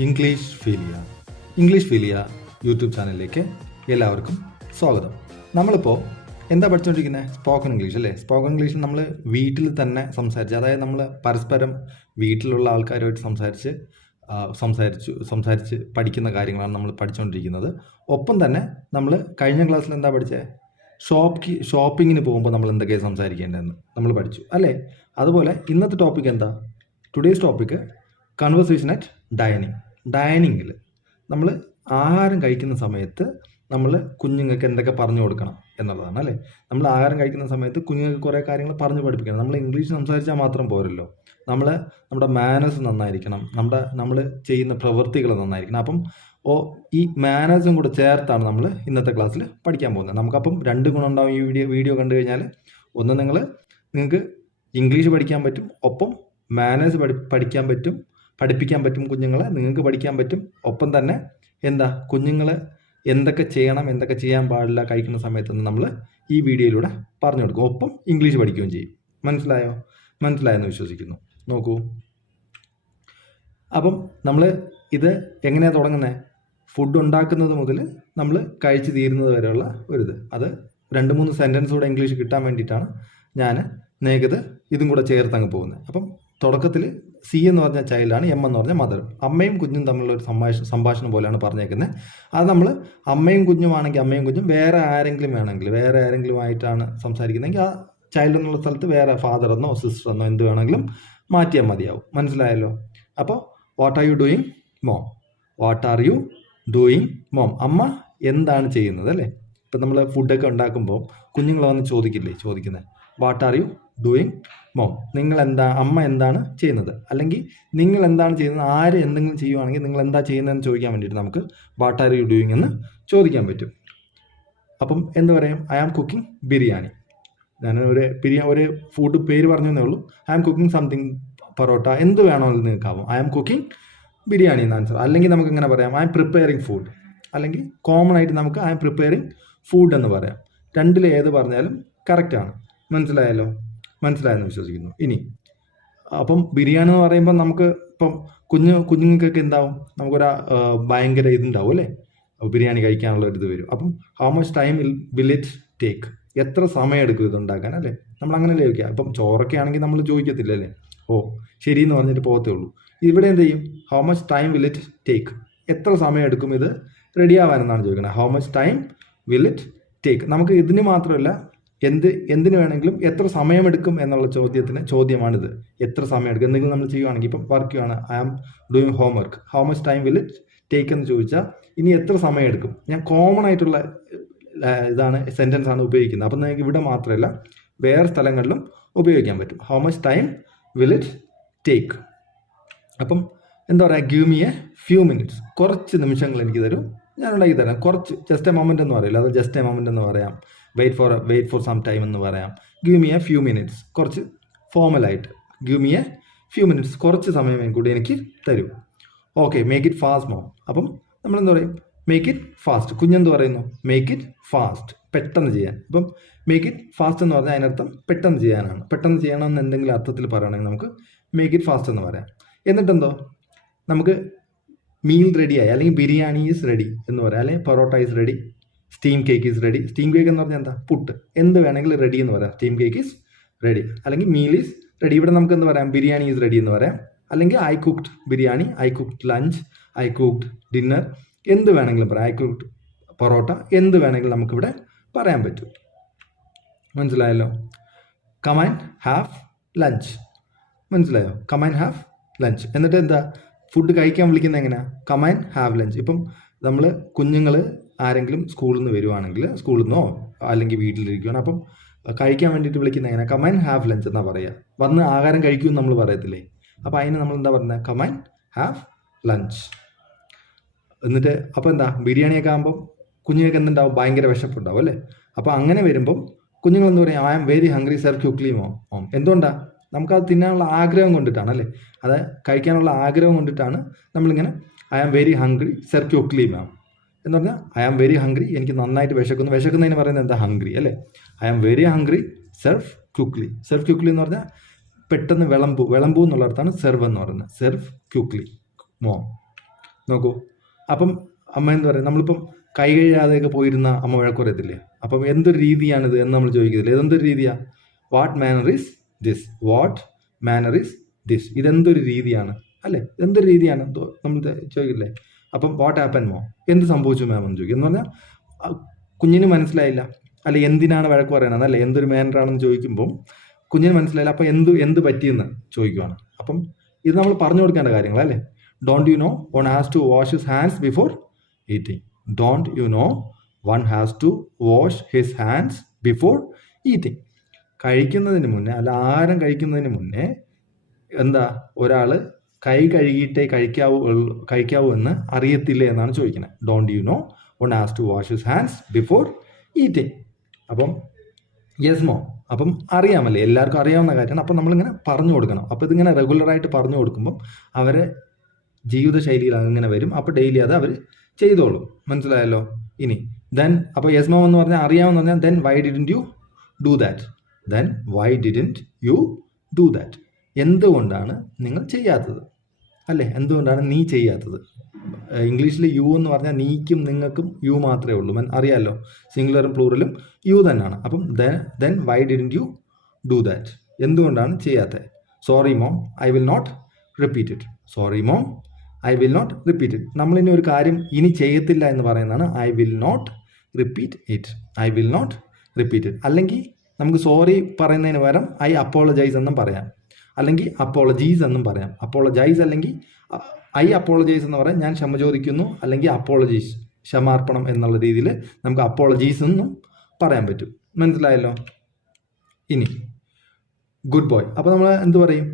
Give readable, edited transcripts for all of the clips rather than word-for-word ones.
English ഫീലിയ YouTube ചാനലിലേക്ക് എല്ലാവർക്കും സ്വാഗതം. നമ്മളിപ്പോൾ എന്താ പഠിച്ചുകൊണ്ടിരിക്കുന്നത്? സ്പോക്കൺ ഇംഗ്ലീഷ് അല്ലേ? സ്പോക്കൺ ഇംഗ്ലീഷിൽ നമ്മൾ വീട്ടിൽ തന്നെ സംസാരിച്ച്, അതായത് നമ്മൾ പരസ്പരം വീട്ടിലുള്ള ആൾക്കാരുമായിട്ട് സംസാരിച്ച് പഠിക്കുന്ന കാര്യങ്ങളാണ് നമ്മൾ പഠിച്ചുകൊണ്ടിരിക്കുന്നത്. ഒപ്പം തന്നെ നമ്മൾ കഴിഞ്ഞ ക്ലാസ്സിൽ എന്താ പഠിച്ചത്? ഷോപ്പിങ്ങിന് പോകുമ്പോൾ നമ്മൾ എന്തൊക്കെയാണ് സംസാരിക്കേണ്ടതെന്ന് നമ്മൾ പഠിച്ചു അല്ലേ? അതുപോലെ ഇന്നത്തെ ടോപ്പിക് എന്താ? ടുഡേയ്സ് ടോപ്പിക്ക് കൺവെർസേഷൻ അറ്റ് ഡൈനിങ്ങിൽ നമ്മൾ ആഹാരം കഴിക്കുന്ന സമയത്ത് നമ്മൾ കുഞ്ഞുങ്ങൾക്ക് എന്തൊക്കെ പറഞ്ഞു കൊടുക്കണം എന്നുള്ളതാണ് അല്ലേ? നമ്മൾ ആഹാരം കഴിക്കുന്ന സമയത്ത് കുഞ്ഞുങ്ങൾക്ക് കുറേ കാര്യങ്ങൾ പറഞ്ഞു പഠിപ്പിക്കണം. നമ്മൾ ഇംഗ്ലീഷ് സംസാരിച്ചാൽ മാത്രം പോരല്ലോ, നമ്മുടെ മാനേഴ്സ് നന്നായിരിക്കണം, നമ്മൾ ചെയ്യുന്ന പ്രവൃത്തികൾ നന്നായിരിക്കണം. അപ്പം ഈ മാനേഴ്സും കൂടെ ചേർത്താണ് നമ്മൾ ഇന്നത്തെ ക്ലാസ്സിൽ പഠിക്കാൻ പോകുന്നത്. നമുക്കപ്പം രണ്ട് ഗുണം ഉണ്ടാവും ഈ വീഡിയോ കണ്ടു കഴിഞ്ഞാൽ. ഒന്ന്, നിങ്ങൾക്ക് ഇംഗ്ലീഷ് പഠിക്കാൻ പറ്റും, ഒപ്പം മാനേഴ്സ് പഠിപ്പിക്കാൻ പറ്റും കുഞ്ഞുങ്ങളെ, നിങ്ങൾക്ക് പഠിക്കാൻ പറ്റും. ഒപ്പം തന്നെ കുഞ്ഞുങ്ങൾ എന്തൊക്കെ ചെയ്യണം, എന്തൊക്കെ ചെയ്യാൻ പാടില്ല കഴിക്കുന്ന സമയത്തൊന്ന് നമ്മൾ ഈ വീഡിയോയിലൂടെ പറഞ്ഞു കൊടുക്കും. ഒപ്പം ഇംഗ്ലീഷ് പഠിക്കുകയും ചെയ്യും. മനസ്സിലായെന്ന് വിശ്വസിക്കുന്നു. നോക്കൂ, അപ്പം നമ്മൾ ഇത് എങ്ങനെയാണ് തുടങ്ങുന്നത്? ഫുഡ് ഉണ്ടാക്കുന്നത് മുതൽ നമ്മൾ കഴിച്ച് തീരുന്നത് വരെയുള്ള അത് 2-3 സെൻറ്റൻസൂടെ ഇംഗ്ലീഷ് കിട്ടാൻ വേണ്ടിയിട്ടാണ് ഞാൻ നേകത് ഇതും കൂടെ ചേർത്തങ്ങ് പോകുന്നത്. അപ്പം തുടക്കത്തിൽ സി എന്ന് പറഞ്ഞ ചൈൽഡാണ്, എം എന്ന് പറഞ്ഞ മദർ. അമ്മയും കുഞ്ഞും തമ്മിലുള്ള ഒരു സംഭാഷണം പോലെയാണ് പറഞ്ഞേക്കുന്നത്. അത് നമ്മൾ അമ്മയും കുഞ്ഞുമാണെങ്കിൽ അമ്മയും കുഞ്ഞും, വേറെ ആരെങ്കിലും ആയിട്ടാണ് സംസാരിക്കുന്നതെങ്കിൽ ആ ചൈൽഡ് എന്നുള്ള സ്ഥലത്ത് വേറെ ഫാദർ എന്നോ സിസ്റ്റർ എന്നോ എന്ത് വേണമെങ്കിലും മാറ്റിയാൽ മതിയാവും. മനസ്സിലായല്ലോ? അപ്പോൾ what are you doing mom? അമ്മ എന്താണ് ചെയ്യുന്നത് അല്ലേ? ഇപ്പം നമ്മൾ ഫുഡൊക്കെ ഉണ്ടാക്കുമ്പോൾ കുഞ്ഞുങ്ങൾ വന്ന് ചോദിക്കുന്നത് what are you doing mom? അമ്മ എന്താണ് ചെയ്യുന്നത്? അല്ലെങ്കിൽ നിങ്ങൾ എന്താണ് ചെയ്യുന്നത്? ആര് എന്തെങ്കിലും ചെയ്യുവാണെങ്കിൽ നിങ്ങൾ എന്താ ചെയ്യുന്നതെന്ന് ചോദിക്കാൻ വേണ്ടിയിട്ട് നമുക്ക് വാട്ട് ആർ യു ഡൂയിങ് എന്ന് ചോദിക്കാൻ പറ്റും. അപ്പം എന്ത് പറയും? I am cooking biryani. ഞാൻ ഒരു ഫുഡ് പേര് പറഞ്ഞതേ ഉള്ളൂ. I am cooking something, parotta, എന്ത് വേണമെങ്കിലും നിങ്ങൾക്കാവും. ഐ ആം കുക്കിംഗ് ബിരിയാണി എന്ന് ആൻസർ. അല്ലെങ്കിൽ നമുക്ക് ഇങ്ങനെ പറയാം, ഐ ആം പ്രിപ്പയറിങ് ഫുഡ്. അല്ലെങ്കിൽ കോമൺ ആയിട്ട് നമുക്ക് ഐ ആം പ്രിപ്പയറിങ് ഫുഡ് എന്ന് പറയാം. രണ്ടിൽ ഏത് പറഞ്ഞാലും കറക്റ്റാണ്. മനസ്സിലായെന്ന് വിശ്വസിക്കുന്നു. ഇനി അപ്പം ബിരിയാണി എന്ന് പറയുമ്പോൾ നമുക്ക് ഇപ്പം കുഞ്ഞുങ്ങൾക്കൊക്കെ എന്താവും? നമുക്കൊരു ഭയങ്കര ഇതുണ്ടാവും അല്ലേ? ബിരിയാണി കഴിക്കാനുള്ള ഒരു ഇത് വരും. അപ്പം how much time will it take? എത്ര സമയം എടുക്കും ഇതുണ്ടാക്കാൻ അല്ലേ? നമ്മൾ അങ്ങനെയല്ലേ ചോദിക്കുക. ഇപ്പം ചോറൊക്കെ ആണെങ്കിൽ നമ്മൾ ചോദിക്കത്തില്ലല്ലേ, ശരി എന്ന് പറഞ്ഞിട്ട് പോകത്തേ ഉള്ളൂ. ഇവിടെ എന്ത് ചെയ്യും? How much time will it take? എത്ര സമയം എടുക്കും ഇത് റെഡി ആവാനെന്നാണ് ചോദിക്കുന്നത്. How much time will it take? നമുക്ക് ഇതിന് മാത്രമല്ല, എന്തിനു വേണമെങ്കിലും എത്ര സമയമെടുക്കും എന്നുള്ള ചോദ്യമാണിത്. എത്ര സമയം എടുക്കും? എന്തെങ്കിലും നമ്മൾ ചെയ്യുവാണെങ്കിൽ, ഇപ്പം വർക്ക് ചെയ്യുവാണ്, I am doing homework, how much time will it take എന്ന് ചോദിച്ചാൽ ഇനി എത്ര സമയം എടുക്കും? ഞാൻ കോമൺ ആയിട്ടുള്ള സെൻറ്റൻസ് ആണ് ഉപയോഗിക്കുന്നത്. അപ്പം നിങ്ങൾക്ക് ഇവിടെ മാത്രമല്ല വേറെ സ്ഥലങ്ങളിലും ഉപയോഗിക്കാൻ പറ്റും. How much time will it take? അപ്പം എന്താ പറയുക? Give me a few minutes. കുറച്ച് നിമിഷങ്ങൾ എനിക്ക് തരും, ഞാൻ ഉണ്ടാക്കി തരാം. കുറച്ച്, ജസ്റ്റ് എ മൊമെൻ്റ് എന്ന് പറയില്ല, അത് ജസ്റ്റ് എ മൊമെൻ്റ് എന്ന് പറയാം. വെയിറ്റ് ഫോർ സം ടൈം എന്ന് പറയാം. Give me a few minutes, കുറച്ച് ഫോർമലായിട്ട് give me a few minutes, കുറച്ച് സമയം കൂടി എനിക്ക് തരൂ. Okay, make it fast mom. അപ്പം നമ്മളെന്താ പറയും? Make it fast. കുഞ്ഞെന്ത് പറയുന്നു? മേക്ക് ഇറ്റ് ഫാസ്റ്റ്, പെട്ടെന്ന് ചെയ്യാൻ. അപ്പം മേക്ക് ഇറ്റ് ഫാസ്റ്റ് എന്ന് പറഞ്ഞാൽ അതിനർത്ഥം പെട്ടെന്ന് ചെയ്യാനാണ്. പെട്ടെന്ന് ചെയ്യണമെന്ന് എന്തെങ്കിലും അർത്ഥത്തിൽ പറയുകയാണെങ്കിൽ നമുക്ക് മേക്ക് ഇറ്റ് ഫാസ്റ്റ് എന്ന് പറയാം. എന്നിട്ടെന്തോ നമുക്ക് മീൽ റെഡിയായി, അല്ലെങ്കിൽ ബിരിയാണി ഈസ് റെഡി എന്ന് പറയാം, അല്ലെങ്കിൽ parotta is ready, steam cake is ready. Steam cake എന്ന് പറഞ്ഞാൽ എന്താ? പുട്ട്. എന്ത് വേണമെങ്കിലും റെഡി എന്ന് പറയാം. സ്റ്റീം കേക്ക് ഈസ് റെഡി, അല്ലെങ്കിൽ മീൽ ഈസ് റെഡി. ഇവിടെ നമുക്ക് എന്ത് പറയാം? ബിരിയാണി ഈസ് റെഡി എന്ന് പറയാം. അല്ലെങ്കിൽ I cooked biryani, I cooked lunch, I cooked dinner, എന്ത് വേണമെങ്കിലും പറയാം. ഐ കുക്ക്ഡ് പൊറോട്ട, എന്ത് വേണമെങ്കിലും നമുക്കിവിടെ പറയാൻ പറ്റും. മനസ്സിലായല്ലോ? Come and have lunch. മനസ്സിലായോ? Come and have lunch. എന്നിട്ട് എന്താ? ഫുഡ് കഴിക്കാൻ വിളിക്കുന്നത് എങ്ങനെയാണ്? Come and have lunch. ഇപ്പം നമ്മൾ കുഞ്ഞുങ്ങൾ ആരെങ്കിലും സ്കൂളിൽ നിന്ന് വരുവാണെങ്കിൽ, സ്കൂളിൽ നിന്നോ അല്ലെങ്കിൽ വീട്ടിലിരിക്കുകയാണ്, അപ്പം കഴിക്കാൻ വേണ്ടിയിട്ട് വിളിക്കുന്നത് എങ്ങനെ? കം ആൻഡ് ഹാവ് ലഞ്ച് എന്നാണ് പറയുക. വന്ന് ആഹാരം കഴിക്കുമെന്ന് നമ്മൾ പറയത്തില്ലേ? അപ്പോൾ അതിന് നമ്മൾ എന്താ പറയുന്നത്? Come and have lunch. എന്നിട്ട് അപ്പോൾ എന്താ? ബിരിയാണിയൊക്കെ ആകുമ്പം കുഞ്ഞുങ്ങൾക്ക് എന്തുണ്ടാവും? ഭയങ്കര വിശപ്പുണ്ടാവും അല്ലേ? അപ്പോൾ അങ്ങനെ വരുമ്പം കുഞ്ഞുങ്ങൾ എന്താ പറയുക? I am very hungry sir quickly mom. എന്തുകൊണ്ടാണ്? നമുക്കത് തിന്നാനുള്ള ആഗ്രഹം കൊണ്ടിട്ടാണ് അല്ലേ? അത് കഴിക്കാനുള്ള ആഗ്രഹം കൊണ്ടിട്ടാണ് നമ്മളിങ്ങനെ I am very hungry sir quickly ma'am എന്ന് പറഞ്ഞാൽ ഐ ആം വെരി ഹംഗ്രി, എനിക്ക് നന്നായിട്ട് വിശക്കുന്നതിന് പറയുന്നത് എന്താ? ഹംഗ്രി അല്ലേ? I am very hungry serve quickly. Serve quickly എന്ന് പറഞ്ഞാൽ പെട്ടെന്ന് വിളമ്പു എന്നുള്ള അർത്ഥമാണ് സെർവ് എന്ന് പറയുന്നത്. Serve quickly mom. നോക്കൂ. അപ്പം അമ്മ എന്ത് പറയും? നമ്മളിപ്പം കൈ കഴുകാതെയൊക്കെ പോയിരുന്ന അമ്മ വഴക്ക് പറയത്തില്ലേ? അപ്പം എന്തൊരു രീതിയാണിത് എന്ന് നമ്മൾ ചോദിക്കത്തില്ലേ? ഇതെന്തൊരു രീതിയാ? What manner is this? What manner is this? ഇതെന്തൊരു രീതിയാണ് അല്ലേ? എന്തൊരു രീതിയാണ് നമ്മൾ ചോദിക്കില്ലേ? അപ്പം വാട്ട് ഹാപ്പൻ മോ? എന്ത് സംഭവിച്ചു മാം എന്ന് ചോദിക്കും. എന്ന് പറഞ്ഞാൽ കുഞ്ഞിന് മനസ്സിലായില്ല, അല്ലെ എന്തിനാണ് വഴക്ക് പറയണത്, അല്ലെ എന്തൊരു മാനറാണെന്ന് ചോദിക്കുമ്പോൾ കുഞ്ഞിന് മനസ്സിലായില്ല. അപ്പം എന്ത് പറ്റിയെന്ന് ചോദിക്കുവാണ്. അപ്പം ഇത് നമ്മൾ പറഞ്ഞു കൊടുക്കേണ്ട കാര്യങ്ങൾ അല്ലേ? Don't you know one has to wash his hands before eating? Don't you know one has to wash his hands before eating? കഴിക്കുന്നതിന് മുന്നേ, അല്ല ആഹാരം കഴിക്കുന്നതിന് മുന്നേ എന്താ ഒരാൾ കൈ കഴുകിയിട്ടേ കഴിക്കാവൂ എന്ന് അറിയത്തില്ലേ എന്നാണ് ചോദിക്കുന്നത്. Don't you know one has to wash his hands before eating? അപ്പം യെസ് മോ. അപ്പം അറിയാമല്ലേ, എല്ലാവർക്കും അറിയാവുന്ന കാര്യമാണ്. അപ്പം നമ്മളിങ്ങനെ പറഞ്ഞു കൊടുക്കണം. അപ്പോൾ ഇതിങ്ങനെ റെഗുലറായിട്ട് പറഞ്ഞു കൊടുക്കുമ്പം അവരെ ജീവിതശൈലിയിൽ അങ്ങനെ വരും. അപ്പോൾ ഡെയിലി അത് അവർ ചെയ്തോളും. മനസ്സിലായല്ലോ? ഇനി ദെൻ അപ്പോൾ യെസ് മോ എന്ന് പറഞ്ഞാൽ അറിയാമെന്ന് പറഞ്ഞാൽ then why didn't you do that? Then why didn't you do that? എന്തുകൊണ്ടാണ് നിങ്ങൾ ചെയ്യാത്തത് അല്ലേ? എന്തുകൊണ്ടാണ് നീ ചെയ്യാത്തത്? ഇംഗ്ലീഷിൽ യു എന്ന് പറഞ്ഞാൽ നീക്കും നിങ്ങൾക്കും യു മാത്രമേ ഉള്ളൂ. അറിയാമല്ലോ, സിംഗുലറും പ്ലൂറലും യു തന്നെയാണ്. അപ്പം then why didn't you do that? എന്തുകൊണ്ടാണ് ചെയ്യാത്തത്? Sorry mom, I will not repeat it. Sorry mom, I will not repeat it. നമ്മളിനി ഒരു കാര്യം ഇനി ചെയ്യത്തില്ല എന്ന് പറയുന്നതാണ് I will not repeat it. I will not repeat it. അല്ലെങ്കിൽ നമുക്ക് സോറി പറയുന്നതിന് പകരം ഐ അപ്പോളജൈസ് എന്നും പറയാം, അല്ലെങ്കിൽ അപ്പോളജീസ് എന്നും പറയാം. അപ്പോളജൈസ് അല്ലെങ്കിൽ ഐ അപ്പോളജൈസ് എന്ന് പറയാം, ഞാൻ ക്ഷമ ചോദിക്കുന്നു, അല്ലെങ്കിൽ അപ്പോളജീസ് ക്ഷമാർപ്പണം എന്നുള്ള രീതിയിൽ നമുക്ക് അപ്പോളജീസ് എന്നും പറയാൻ പറ്റും. മനസ്സിലായല്ലോ? ഇനി ഗുഡ് ബോയ്. അപ്പോൾ നമ്മൾ എന്ത് പറയും?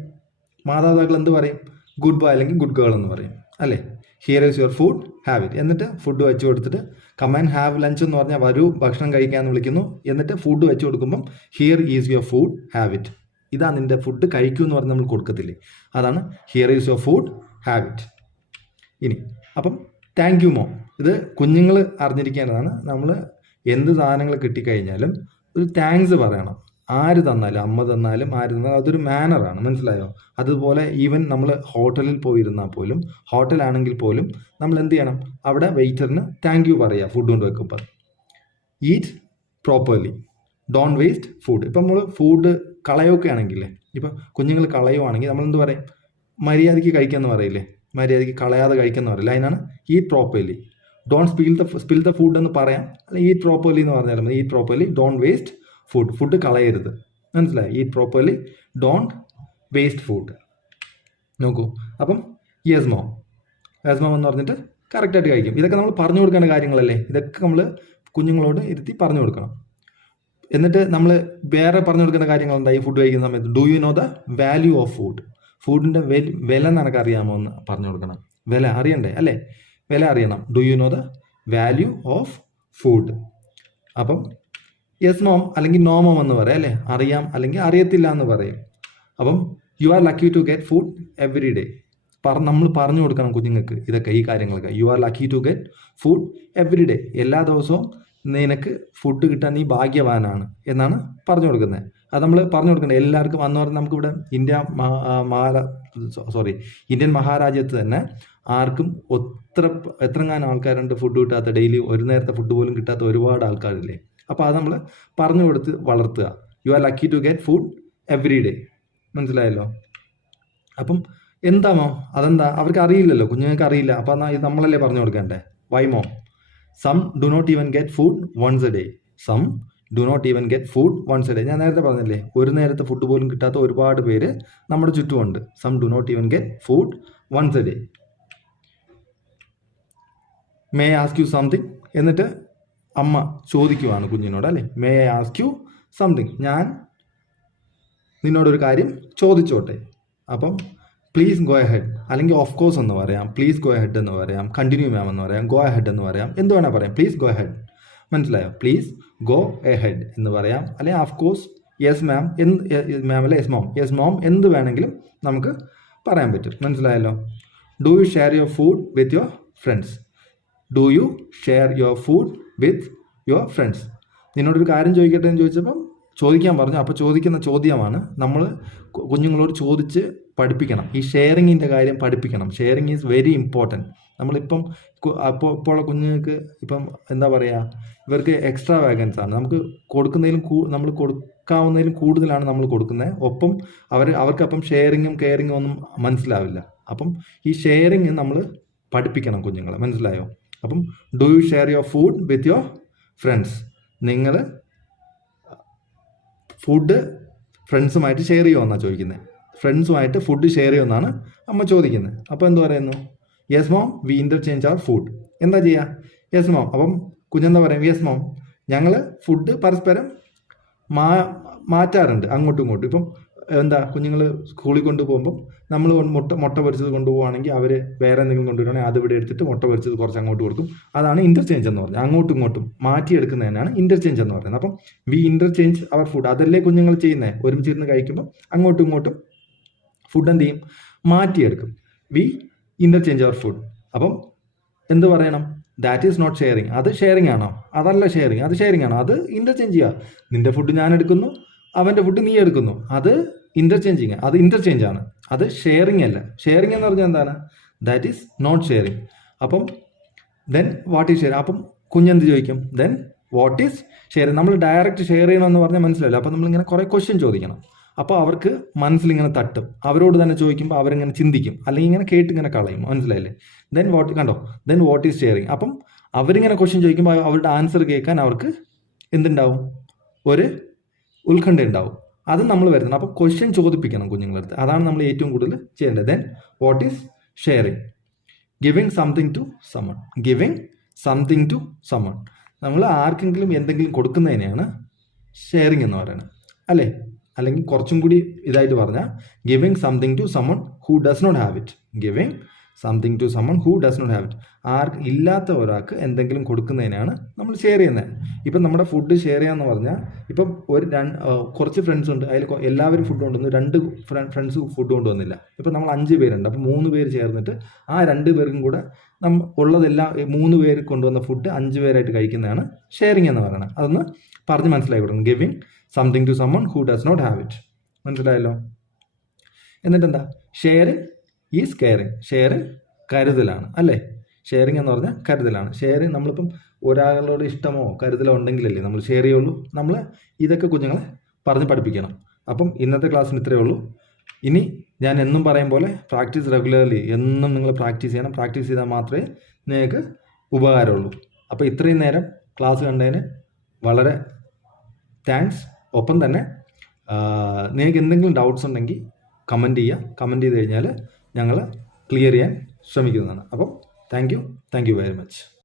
മാതാപിതാക്കൾ എന്ത് പറയും? ഗുഡ് ബോയ് അല്ലെങ്കിൽ ഗുഡ് ഗേൾ എന്ന് പറയും അല്ലേ? Here is your food, have it. എന്നിട്ട് ഫുഡ് വെച്ച് കൊടുത്തിട്ട് കം ആൻഡ് ഹാവ് ലഞ്ച് എന്ന് പറഞ്ഞാൽ വരൂ ഭക്ഷണം കഴിക്കാമെന്ന് വിളിക്കുന്നു. എന്നിട്ട് ഫുഡ് വെച്ച് കൊടുക്കുമ്പം here is your food, have it. ഇതാ നിൻ്റെ ഫുഡ്, കഴിക്കൂ എന്ന് പറഞ്ഞ് നമ്മൾ കൊടുക്കത്തില്ലേ? അതാണ് here is your food, have it. ഇനി അപ്പം താങ്ക് യു മോം. ഇത് കുഞ്ഞുങ്ങൾ അറിഞ്ഞിരിക്കേണ്ടതാണ്. നമ്മൾ എന്ത് സാധനങ്ങൾ കിട്ടിക്കഴിഞ്ഞാലും ഒരു താങ്ക്സ് പറയണം. ആര് തന്നാലും, അമ്മ തന്നാലും ആര് തന്നാലും അതൊരു മാനറാണ്. മനസ്സിലായോ? അതുപോലെ ഈവൻ നമ്മൾ ഹോട്ടലിൽ പോയിരുന്നാൽ പോലും, ഹോട്ടലാണെങ്കിൽ പോലും നമ്മൾ എന്ത് ചെയ്യണം? അവിടെ വെയിറ്ററിന് താങ്ക് യു പറയുക ഫുഡ് കൊണ്ട് വെക്കുമ്പോൾ. Eat properly, don't waste food. ഇപ്പം നമ്മൾ ഫുഡ് കളയൊക്കെ ആണെങ്കിലേ, ഇപ്പം കുഞ്ഞുങ്ങൾ കളയുവാണെങ്കിൽ നമ്മൾ എന്ത് പറയും? മര്യാദയ്ക്ക് കഴിക്കാമെന്ന് പറയില്ലേ? മര്യാദയ്ക്ക് കളയാതെ കഴിക്കാമെന്ന് പറയില്ല. അതിനാണ് eat properly. Don't spill the food എന്ന് പറയാം, അല്ലെങ്കിൽ ഈറ്റ് പ്രോപ്പർലി എന്ന് പറഞ്ഞാലും മതി. Eat properly, don't waste food കളയരുത്. മനസ്സിലായി? Eat properly, don't waste food. നോക്കൂ. അപ്പം യെസ് മോം എന്ന് പറഞ്ഞിട്ട് കറക്റ്റായിട്ട് കഴിക്കും. ഇതൊക്കെ നമ്മൾ പറഞ്ഞു കൊടുക്കേണ്ട കാര്യങ്ങളല്ലേ? ഇതൊക്കെ നമ്മൾ കുഞ്ഞുങ്ങളോട് ഇരുത്തി പറഞ്ഞു കൊടുക്കണം. എന്നിട്ട് നമ്മൾ വേറെ പറഞ്ഞു കൊടുക്കേണ്ട കാര്യങ്ങൾ എന്താ? ഈ ഫുഡ് കഴിക്കുന്ന സമയത്ത് do you know the value of food? ഫുഡിൻ്റെ വില നിനക്ക് അറിയാമോ എന്ന് പറഞ്ഞു കൊടുക്കണം. വില അറിയണ്ടേ അല്ലേ? വില അറിയണം. Do you know the value of food? അപ്പം യെസ് മോം അല്ലെങ്കിൽ നോ മോം എന്ന് പറയാം അല്ലേ? അറിയാം അല്ലെങ്കിൽ അറിയത്തില്ല എന്ന് പറയും. അപ്പം you are lucky to get food every day. നമ്മൾ പറഞ്ഞു കൊടുക്കണം കുഞ്ഞുങ്ങൾക്ക് ഇതൊക്കെ, ഈ കാര്യങ്ങളൊക്കെ. You are lucky to get food every day. എല്ലാ ദിവസവും നിനക്ക് ഫുഡ് കിട്ടാൻ നീ ഭാഗ്യവാനാണ് എന്നാണ് പറഞ്ഞു കൊടുക്കുന്നത്. അത് നമ്മൾ പറഞ്ഞു കൊടുക്കേണ്ടത് എല്ലാവർക്കും. അന്ന് പറഞ്ഞാൽ നമുക്കിവിടെ ഇന്ത്യൻ മഹാരാജ്യത്ത് തന്നെ ആർക്കും എത്രങ്ങാനും ആൾക്കാരുണ്ട് ഫുഡ് കിട്ടാത്ത, ഡെയിലി ഒരു നേരത്തെ ഫുഡ് പോലും കിട്ടാത്ത ഒരുപാട് ആൾക്കാരില്ലേ? അപ്പോൾ അത് നമ്മൾ പറഞ്ഞു കൊടുത്ത് വളർത്തുക. You are lucky to get food every day. മനസ്സിലായല്ലോ? അപ്പം എന്താ മോം? അതെന്താ? അവർക്ക് അറിയില്ലല്ലോ, കുഞ്ഞുങ്ങൾക്ക് അറിയില്ല. അപ്പം ഇത് നമ്മളല്ലേ പറഞ്ഞു കൊടുക്കണ്ടേ? Why mom? Some do not even get food once a day. Some do not even get food once a day. ഞാൻ നേരത്തെ പറഞ്ഞില്ലേ, ഒരു നേരത്തെ ഫുഡ് പോലും കിട്ടാത്ത ഒരുപാട് പേര് നമ്മുടെ ചുറ്റുമുണ്ട്. Some do not even get food once a day. May I ask you something? എന്നിട്ട് അമ്മ ചോദിക്കുവാണ് കുഞ്ഞിനോട് അല്ലേ? May I ask you something? ഞാൻ നിന്നോടൊരു കാര്യം ചോദിച്ചോട്ടെ? അപ്പം പ്ലീസ് ഗോ എഹെഡ്, അല്ലെങ്കിൽ ഓഫ് കോഴ്സ് എന്ന് പറയാം, പ്ലീസ് ഗോ എഹെഡ് എന്ന് പറയാം, കണ്ടിന്യൂ മാം എന്ന് പറയാം, ഗോ എഹെഡ് എന്ന് പറയാം, എന്ത് വേണേൽ പറയാം. Please go ahead. മനസ്സിലായോ? പ്ലീസ് ഗോ എഹെഡ് എന്ന് പറയാം, അല്ലെങ്കിൽ ഓഫ് കോഴ്സ്, യെസ് മാം, മാം അല്ലെ യെസ് മോം, യെസ് മോം, എന്ത് വേണമെങ്കിലും നമുക്ക് പറയാൻ പറ്റും. മനസ്സിലായല്ലോ? Do you share your food with your friends? Do you share your food with your friends? നിന്നോടൊരു കാര്യം ചോദിക്കട്ടെ എന്ന് ചോദിച്ചപ്പം ചോദിക്കാൻ പറഞ്ഞു. അപ്പോൾ ചോദിക്കുന്ന ചോദ്യമാണ് നമ്മൾ കുഞ്ഞുങ്ങളോട് ചോദിച്ച് പഠിപ്പിക്കണം. ഈ ഷെയറിങ്ങിൻ്റെ കാര്യം പഠിപ്പിക്കണം. Sharing is very important. നമ്മളിപ്പം ഇപ്പോൾ കുഞ്ഞുങ്ങൾക്ക് ഇപ്പം എന്താ പറയുക, ഇവർക്ക് എക്സ്ട്രാ വാഗൻസ് ആണ്. നമുക്ക് കൊടുക്കുന്നതിലും നമ്മൾ കൊടുക്കാവുന്നതിലും കൂടുതലാണ് നമ്മൾ കൊടുക്കുന്നത്. ഒപ്പം അവർക്കപ്പം ഷെയറിങ്ങും കെയറിങ്ങും ഒന്നും മനസ്സിലാവില്ല. അപ്പം ഈ ഷെയറിങ് നമ്മൾ പഠിപ്പിക്കണം കുഞ്ഞുങ്ങളെ, മനസ്സിലായോ? അപ്പം do you share your food with your friends? നിങ്ങൾ ഫുഡ് ഫ്രണ്ട്സുമായിട്ട് ഷെയർ ചെയ്യുമെന്നാണ് ചോദിക്കുന്നത്. ഫ്രണ്ട്സുമായിട്ട് ഫുഡ് ഷെയർ ചെയ്യുമെന്നാണ് അമ്മ ചോദിക്കുന്നത്. അപ്പോൾ എന്ത് പറയുന്നു? Yes mom, V interchange our food. എന്താ ചെയ്യുക? Yes mom. അപ്പം കുഞ്ഞെന്താ പറയും? യെസ് മോം, ഞങ്ങൾ ഫുഡ് പരസ്പരം മാറ്റാറുണ്ട് അങ്ങോട്ടും ഇങ്ങോട്ടും. ഇപ്പം എന്താ, കുഞ്ഞുങ്ങൾ സ്കൂളിൽ കൊണ്ടുപോകുമ്പം നമ്മൾ മുട്ട പൊരിച്ചത് കൊണ്ടുപോകുകയാണെങ്കിൽ അവർ വേറെ എന്തെങ്കിലും കൊണ്ടുവരികയാണെങ്കിൽ അത് ഇവിടെ എടുത്തിട്ട് മുട്ട പൊരിച്ചത് കുറച്ച് അങ്ങോട്ട് കൊടുക്കും. അതാണ് ഇൻ്റർചേഞ്ച് എന്ന് പറഞ്ഞാൽ. അങ്ങോട്ടും ഇങ്ങോട്ടും മാറ്റിയെടുക്കുന്നതിനാണ് ഇൻ്റർചേഞ്ച് എന്ന് പറയുന്നത്. അപ്പം വി ഇൻ്റർചേഞ്ച് അവർ ഫുഡ്. അതല്ലേ കുഞ്ഞുങ്ങൾ ചെയ്യുന്നത്? ഒരുമിച്ചിരുന്ന് കഴിക്കുമ്പോൾ അങ്ങോട്ടും ഇങ്ങോട്ടും ഫുഡ് എന്ത് ചെയ്യും? മാറ്റിയെടുക്കും. We interchange our food. അപ്പം എന്ത് പറയണം? That is not sharing. അത് ഷെയറിങ് ആണോ? അതല്ല ഷെയറിങ്. അത് ഷെയറിങ് ആണോ? അത് ഇൻ്റർചേഞ്ച് ചെയ്യുക. നിന്റെ ഫുഡ് ഞാൻ എടുക്കുന്നു, അവൻ്റെ ഫുഡ് നീ എടുക്കുന്നു. അത് ഇൻ്റർചേഞ്ചിങ്, അത് ഇൻ്റർചേഞ്ച് ആണ്. അത് ഷെയറിങ് അല്ല. ഷെയറിങ് എന്ന് പറഞ്ഞാൽ എന്താണ്? That is not sharing. അപ്പം ദെൻ വാട്ട് ഈസ് ഷെയറിങ്? അപ്പം കുഞ്ഞെന്ത് ചോദിക്കും? Then what is sharing? നമ്മൾ ഡയറക്റ്റ് ഷെയർ ചെയ്യണമെന്ന് പറഞ്ഞാൽ മനസ്സിലായില്ല. അപ്പം നമ്മളിങ്ങനെ കുറേ ക്വസ്റ്റ്യൻ ചോദിക്കണം. അപ്പോൾ അവർക്ക് മനസ്സിലിങ്ങനെ തട്ടും. അവരോട് തന്നെ ചോദിക്കുമ്പോൾ അവരിങ്ങനെ ചിന്തിക്കും, അല്ലെങ്കിൽ ഇങ്ങനെ കേട്ടിങ്ങനെ കളയും. മനസ്സിലായില്ലേ? ദെൻ വാട്ട്, കണ്ടോ? Then what is sharing. അപ്പം അവരിങ്ങനെ ക്വസ്റ്റ്യൻ ചോദിക്കുമ്പോൾ അവരുടെ ആൻസർ കേൾക്കാൻ അവർക്ക് എന്തുണ്ടാവും? ഒരു ഉത്കണ്ഠ ഉണ്ടാവും. അത് നമ്മൾ വരുന്നത്. അപ്പോൾ ക്വസ്റ്റ്യൻ ചോദിപ്പിക്കണം കുഞ്ഞുങ്ങളുടെ അടുത്ത്. അതാണ് നമ്മൾ ഏറ്റവും കൂടുതൽ ചെയ്യേണ്ടത്. Then what is sharing? Giving something to someone. Giving something to someone. നമ്മൾ ആർക്കെങ്കിലും എന്തെങ്കിലും കൊടുക്കുന്നതിനെയാണ് ഷെയറിങ് എന്ന് പറയുന്നത്, അല്ലേ? അല്ലെങ്കിൽ കുറച്ചും കൂടി ഇതായിട്ട് പറഞ്ഞാൽ giving something to someone who does not have it. Giving something to someone who does not have it. ഇല്ലാത്ത ഒരാൾക്ക് എന്തെങ്കിലും കൊടുക്കുന്നതിനാണ് നമ്മൾ ഷെയർ ചെയ്യുന്നത്. ഇപ്പം നമ്മുടെ ഫുഡ് ഷെയർ ചെയ്യാന്ന് പറഞ്ഞാൽ, ഇപ്പം കുറച്ച് ഫ്രണ്ട്സ് ഉണ്ട്, അതിൽ എല്ലാവരും ഫുഡ് കൊണ്ടുവന്നു, 2 ഫ്രണ്ട്സ് ഫുഡ് കൊണ്ടുവന്നില്ല. ഇപ്പം നമ്മൾ 5 പേരുണ്ട്. അപ്പം 3 പേര് ചേർന്നിട്ട് ആ 2 പേർക്കും കൂടെ ഉള്ളതെല്ലാം 3 പേര് കൊണ്ടുവന്ന ഫുഡ് 5 പേരായിട്ട് കഴിക്കുന്നതാണ് ഷെയറിങ് എന്ന് പറയുന്നത്. അതൊന്ന് പറഞ്ഞ് മനസ്സിലാക്കി കൊടുക്കണം. Giving something to someone who does not have it. മനസ്സിലായല്ലോ? എന്നിട്ട് എന്താ? Sharing is caring. ഷെയറിങ് കരുതലാണ്, അല്ലേ? ഷെയറിങ് എന്ന് പറഞ്ഞാൽ കരുതലാണ്. ഷെയറിങ് നമ്മളിപ്പം ഒരാളോട് ഇഷ്ടമോ കരുതലോ ഉണ്ടെങ്കിലല്ലേ നമ്മൾ ഷെയർ ചെയ്യുള്ളൂ. നമ്മൾ ഇതൊക്കെ കുഞ്ഞുങ്ങളെ പറഞ്ഞ് പഠിപ്പിക്കണം. അപ്പം ഇന്നത്തെ ക്ലാസ്സിന് ഇത്രയേ ഉള്ളൂ. ഇനി ഞാൻ എന്നും പറയും പോലെ പ്രാക്ടീസ് റെഗുലർലി. എന്നും നിങ്ങൾ പ്രാക്ടീസ് ചെയ്യണം. പ്രാക്ടീസ് ചെയ്താൽ മാത്രമേ നിങ്ങൾക്ക് ഉപകാരമുള്ളൂ. അപ്പോൾ ഇത്രയും നേരം ക്ലാസ് കണ്ടതിന് വളരെ താങ്ക്സ്. ഒപ്പം തന്നെ നിങ്ങൾക്ക് എന്തെങ്കിലും ഡൗട്ട്സ് ഉണ്ടെങ്കിൽ കമൻറ്റ് ചെയ്യുക. കമൻറ്റ് ചെയ്ത് കഴിഞ്ഞാൽ ഞങ്ങൾ ക്ലിയർ ചെയ്യാൻ ശ്രമിക്കുന്നതാണ്. അപ്പം താങ്ക് യു വെരി മച്ച്.